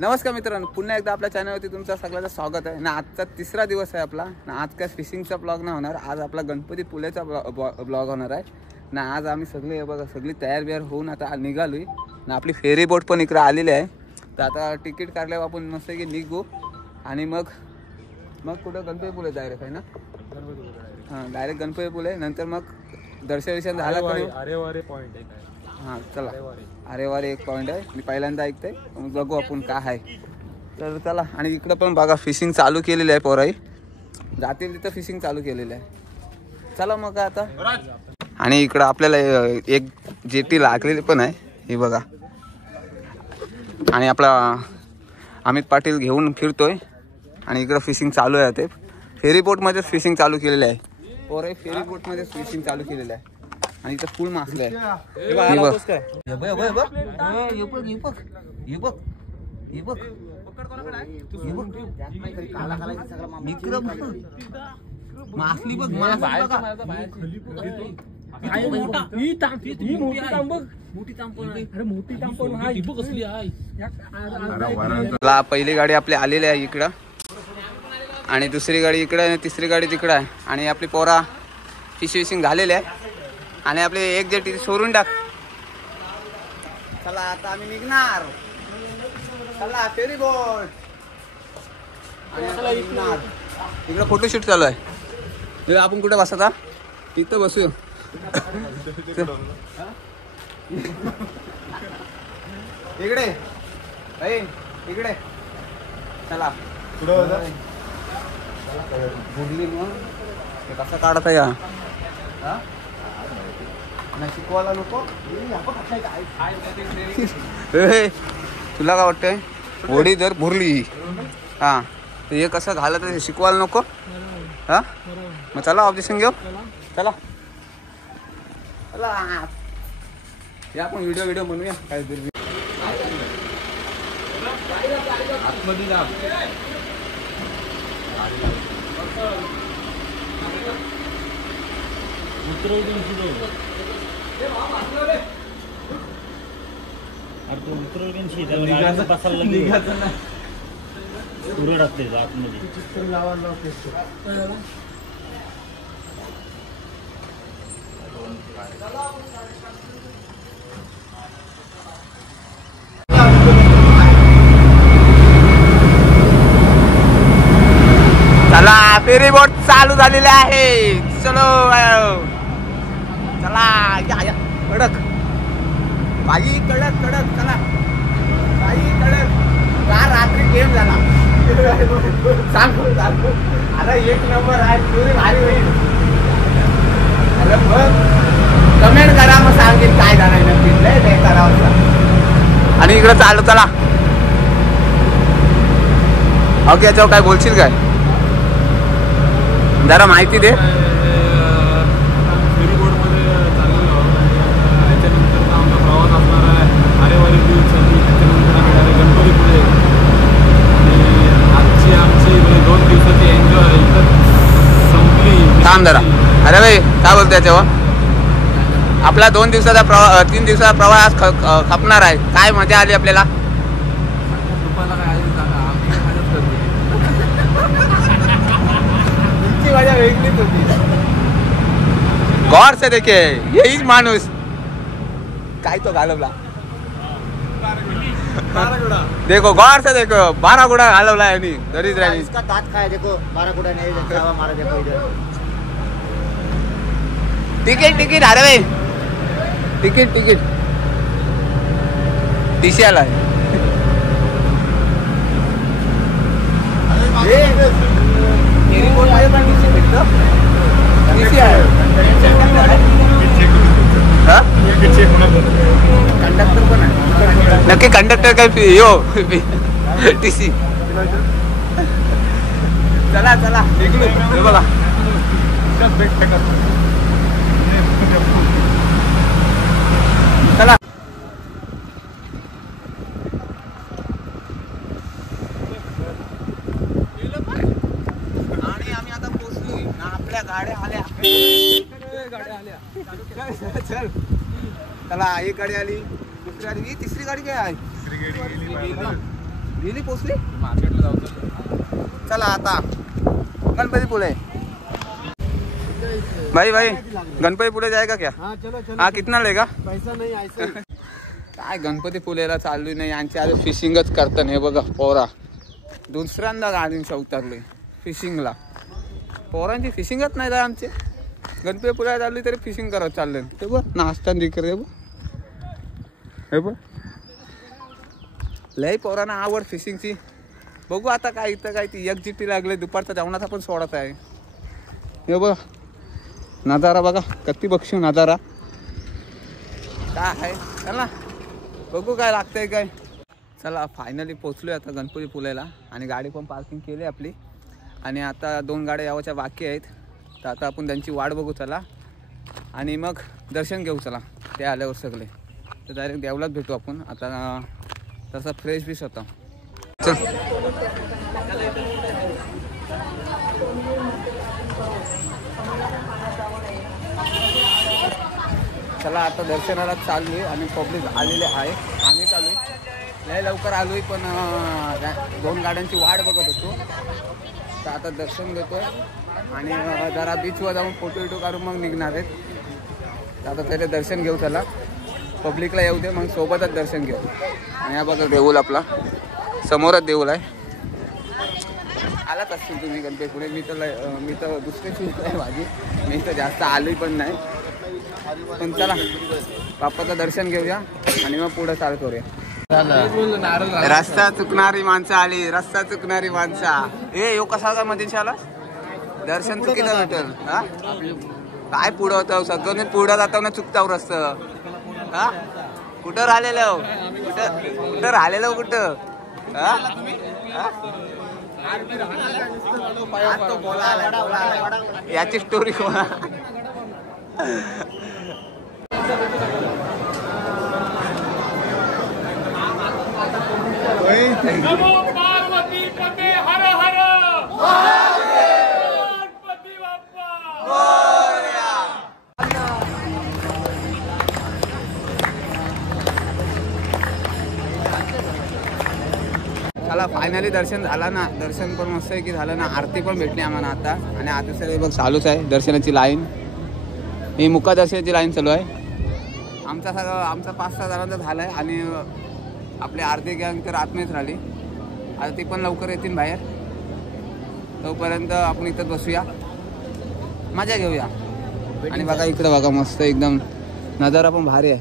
नमस्कार मित्रांनो, पुन्हा एकदा आपल्या चॅनलवरती तुमचं सगळ्यांचं स्वागत आहे ना. आजचा तिसरा दिवस आहे आपला ना. आज काय फिशिंगचा ब्लॉग नाही होणार, आज आपला गणपती पुलेचा ब्लॉग होणार आहे ना. आज आम्ही सगळे बघा सगळी तयार बियार होऊन आता निघालोय ना. आपली फेरी बोट पण इकडे आलेली आहे, तर आता तिकीट काढल्यावर आपण मस्त की निघू आणि मग कुठं गणपती पुले डायरेक्ट आहे ना. हां, डायरेक्ट गणपती पुले, नंतर मग दर्शन झाला का अरेवारे पॉइंट आहे. हां चला, अरेवारे एक पॉईंट आहे, मी पहिल्यांदा ऐकतोय, मग बघू आपण काय आहे. तर चला. आणि इकडं पण बघा फिशिंग चालू केलेली आहे, पोराई जातील तिथं फिशिंग चालू केलेलं आहे. चला मग आता. आणि इकडं आपल्याला एक जेटी लागलेली पण आहे, हे बघा. आणि आपला अमित पाटील घेऊन फिरतोय आणि इकडं फिशिंग चालू आहे. ते फेरी बोटमध्येच फिशिंग चालू केलेलं आहे, पोराई फेरी बोटमध्येच फिशिंग चालू केलेलं आहे. आणि इथं फुल मासलं आहे. मासली बघ, पहिली गाडी आपली आलेली आहे इकडं, आणि दुसरी गाडी इकडं आहे, तिसरी गाडी तिकडं आहे. आणि आपली पोरा फिशिंग झालेली आहे आणि आपले एक जेटी सोडून टाक. चला आता आम्ही निघणार. चला फेरी बोट. इकडे फोटोशूट चालू आहे. आपण कुठे बसता? तिथं बसू. इकडे इकडे चला. बुडली मग कसं काढता या शिकवायला नको. तुला काय वाटतंय? होडी जर भरली हा तर हे कसं घालत शिकवायला नको. हा मग चला ऑब्जेक्शन घेऊ. चला या आपण व्हिडिओ बनवूया काहीतरी. आतमध्ये जा. चला फेरी बोट चालू झालेली आहे. चलो चला या कडक बाई, कडक चला बाई कडक. का रात्री गेम झाला सांगू आता एक नंबर आहे. पुरी भारी होईल. अरे बघ कमेंट करा, मग सांगेल काय झालं नक्की. लय बेकार होता. आणि इकडं चालू. चला ओके, याच्यावर काय बोलशील काय? जरा माहिती दे. फेरी बोटमध्ये चाललेलो, त्याच्यानंतर आमचा प्रवास असणार आहे अरेवारी बीचसाठी. त्याच्यानंतर आम्ही डायरेक्ट गणपतीपुळे. आणि आजची आमची 2 दिवसाची एन्जॉय इथं संपली. थांब जरा. अरे भाई काय बोलतो याच्यावर? आपला 3 दिवसाचा प्रवास खपणार आहे. काय मजा आली आपल्याला? मजा वेगळीच होती. गौर से देखे यही माणूस काय तो घालवला. देखो गौर से देखो 12 गुड़ा घालवला है नी दरिद्रानी. इसका दांत खाया देखो, 12 गुड़ा नहीं देखा मारा देखो इधर. तिकीट अरे भाई तिकीट टीसी आला है. कंडक्टर पण आहे नक्की. कंडक्टर काय यो टीसी. चला निघलो. बघा चला. आणि आम्ही आता पोहोचलोय ना. आपल्या गाड्या आल्या. चल चला एक गाडी आली, दुसरी गाडी, ही तिसरी गाडी काय आहे? गेली पोचली मार्केटला जाऊ. चला आता गणपती पुले. भाई गणपती पुले जाएगा क्या? हाँ चलो चलो. हा कितना लेगा? पैसा नहीं ऐसे. काय गणपती पुलेला चालू नाही, यांची आज फिशिंगच करतात. हे बघा पोरा दुसऱ्यांदा गाडींच्या उतरले फिशिंगला. पोरांची फिशिंगच नाही जाय आमचे. गणपती पुलाला चालली तरी फिशिंग करत चालले. ते बघ नाश्ता दिकर हे बघ लय पोरांना आवड फिशिंगची. बघू आता काय इथं काय ती एकजिटी लागले. दुपारचा जेवणाचा पण सोडत आहे. हे बघ नजारा बघा किती बघशीव नजारा काय आहे. चला बघू काय लागतंय काय. चला फायनली पोचलोय आता गणपती पुलाला आणि गाडी पण पार्किंग केली आपली. आणि आता 2 गाड्या यावाच्या बाकी आहेत. तर आता आपण त्यांची वाट बघू चला आणि मग दर्शन घेऊ. चला ते आल्यावर सगळे तर डायरेक्ट देवलाच भेटू आपण. आता तसा फ्रेश बीस होता. चल चला आता दर्शनाला चालू आहे आणि पब्लिक आलेले आहे. आम्ही चालू लय लवकर आलोय पण 2 गाड्यांची वाट बघत होतो. तर आता दर्शन घेतोय आणि जरा बीचवर जाऊन फोटो काढून मग निघणार आहेत. तर आता त्याचे दर्शन घेऊ. चला पब्लिकला येऊ दे मग सोबतच दर्शन घेऊ. आणि हा बघा देऊळ आपला समोरच देऊळ आहे. आलाच असतील तुम्ही गणपती पुढे. मी तर दुसऱ्याची आहे माझी. मी तर जास्त आलोही पण नाही. पण चला बाप्पाचं दर्शन घेऊया आणि मग पुढे चालू करूया. रस्ता चुकणारी माणसं आली. रस्ता चुकणारी माणसा. ए यो कसा का मध्ये आला दर्शन चुकीचं भेटेल. हा काय पुढं होतं सगळं पुढं जातो ना चुकताव रस्त. हा कुठं राहिलेलं कुठं राहिलेलं कुठं याची स्टोरी कोणा. पार्वती पते हर हर गणपती बाप्पा. चला फायनली दर्शन झालं ना. दर्शन पण मस्त आहे की झालं ना. आरती पण भेटली आम्हाला आता. आणि आता सगळे बघ चालूच आहे दर्शनाची लाईन. ही मुका दर्शनाची लाईन चालू आहे. आमचा 5-6 जणांचा झाला आहे आणि आपली अर्धी गँग तर आतमध्येच राहिली. आता ती पण लवकर येतील बाहेर. तोपर्यंत आपण इथं बसूया मजा घेऊया. आणि बघा इकडं बघा मस्त एकदम नजारा पण भारी आहे.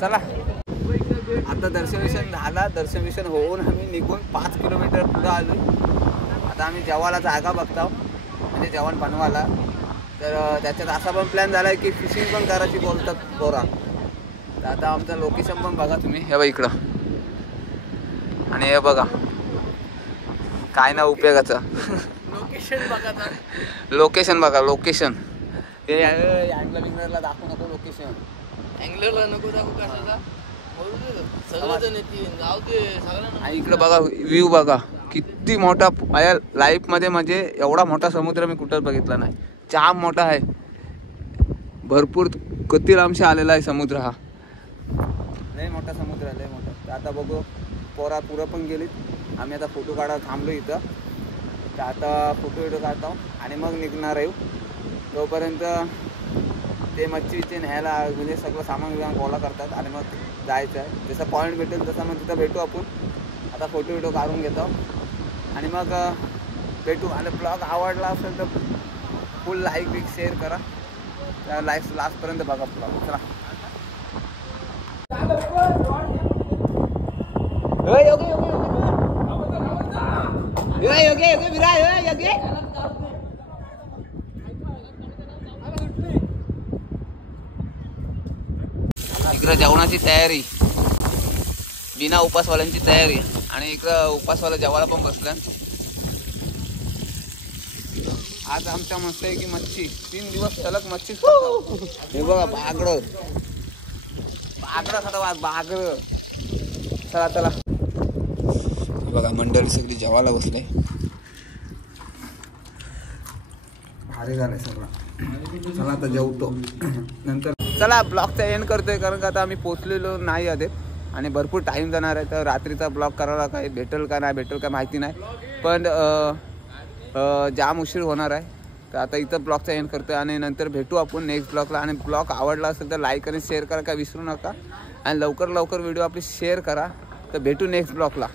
चला आता दर्शन झाला. दर्शन होऊन आम्ही निघून 5 किलोमीटर पुढं आलो. आता आम्ही जेवायला जागा बघतो म्हणजे जेवण बनवायला. तर त्याच्यात असा पण प्लॅन झाला आहे की फिशिंग पण करायची बोलतात पोरा. तर आता आमचं लोकेशन पण बघा तुम्ही. हे बघा इकडं आणि हे बघा काय ना उपयोगाचं लोकेशन बघा. लोकेशन हे अँगलरला दाखवू नको. लोकेशन अँगलरला नको दाखवू कशाचा. आणि इकडं बघा व्ह्यू बघा किती मोठा. माझ्या लाईफमध्ये म्हणजे एवढा मोठा समुद्र मी कुठं बघितला नाही. जाम मोठा आहे. भरपूर किती लांबशी आलेला आहे समुद्र. हा लय मोठा समुद्र आहे लय मोठा. तर आता बघू पोरा पुरं पण गेलीत. आम्ही आता फोटो काढायला थांबलो इथं. तर आता फोटो काढतो आणि मग निघणार आहे. तोपर्यंत ते मच्छीचे न्यायला म्हणजे सगळं सामान गोळा करतात आणि मग जायचं आहे. जसं पॉईंट भेटेल तसं मग तिथं भेटू आपण. आता फोटो काढून घेतो आणि मग भेटू. आणि ब्लॉग आवडला असेल तर फुल लाईक बिक शेअर करा. लास्टपर्यंत बघा ब्लॉग. चला इकडं जेवणाची तयारी. बिना उपासवाल्यांची तयारी. आणि इकडं उपासवाला जेवायला पण बसलं. आज आमच्या मस्त आहे की मच्छी 3 दिवस सलग मच्छीच. हे बघा बागडं खातो आज बागडं. चला चला बघा मंडळी सगळी जेवायला बसले. भारी झालाय सगळा. चला आता जेवतो नंतर. चला ब्लॉगचा एंड करतोय कारण का आता आम्ही पोचलेलो नाही आधे आणि भरपूर टाईम जाणार आहे. तर रात्रीचा ब्लॉग करायला काही भेटेल का नाही भेटेल का माहिती नाही, पण जाम उशीर होणार आहे. तर आता इथं ब्लॉगचा एंड करतोय आणि नंतर भेटू आपण नेक्स्ट ब्लॉगला. आणि ब्लॉग आवडला असेल तर लाईक आणि शेअर करा काय विसरू नका आणि लवकर व्हिडिओ आपली शेअर करा. तर भेटू नेक्स्ट ब्लॉगला.